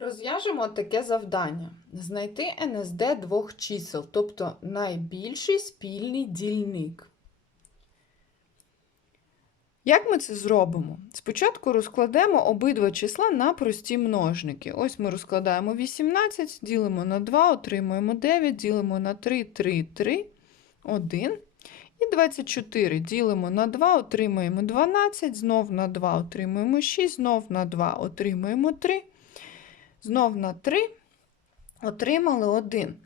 Розв'яжемо таке завдання: знайти НСД двох чисел, тобто найбільший спільний дільник. Як ми це зробимо? Спочатку розкладемо обидва числа на прості множники. Ось ми розкладаємо 18, ділимо на 2, отримуємо 9, ділимо на 3, 3, 3, 1. І 24 ділимо на 2, отримуємо 12, знов на 2 отримуємо 6, знов на 2 отримуємо 3. Знов на 3 отримали 1.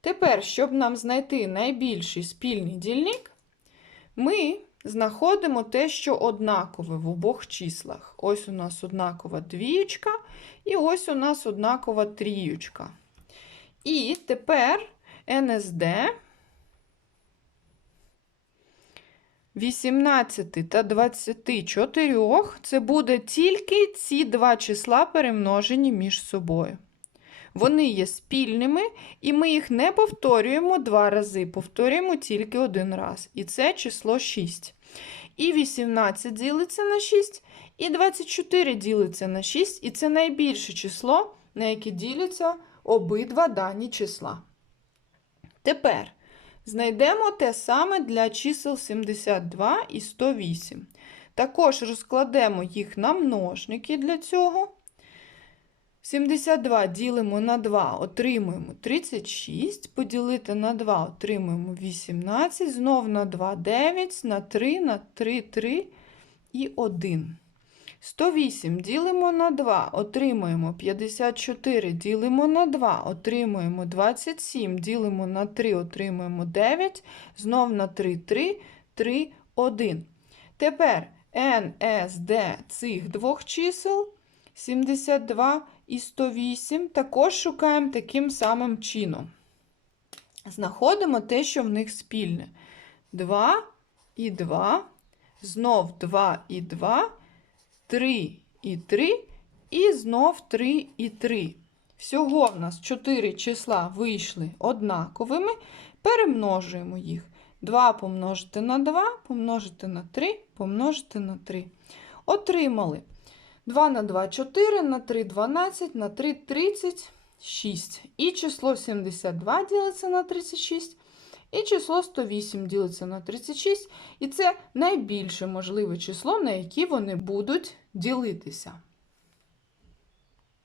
Тепер, щоб нам знайти найбільший спільний дільник, ми знаходимо те, що однакове в обох числах. Ось у нас однакова двіючка, і ось у нас однакова тріючка. І тепер НСД 18 та 24 це буде тільки ці два числа перемножені між собою. Вони є спільними, і ми їх не повторюємо два рази, повторюємо тільки один раз. І це число 6. І 18 ділиться на 6, і 24 ділиться на 6, і це найбільше число, на яке діляться обидва дані числа. Тепер знайдемо те саме для чисел 72 і 108. Також розкладемо їх на множники для цього. 72 ділимо на 2, отримуємо 36, поділити на 2 отримуємо 18, знов на 2 9, на 3, на 3 3 і 1. 108 ділимо на 2, отримуємо 54, ділимо на 2, отримуємо 27, ділимо на 3, отримуємо 9, знов на 3 3, 3, 1. Тепер НСД цих двох чисел 72 і 108 також шукаємо таким самим чином. Знаходимо те, що в них спільне. 2 і 2, знов 2 і 2, 3 і 3, і знов 3 і 3. Всього в нас 4 числа вийшли однаковими. Перемножуємо їх. 2 помножити на 2, помножити на 3, помножити на 3. Отримали 2 на 2 4, на 3 12, на 3 36. І число 72 ділиться на 36, і число 108 ділиться на 36. І це найбільше можливе число, на яке вони будуть ділитися.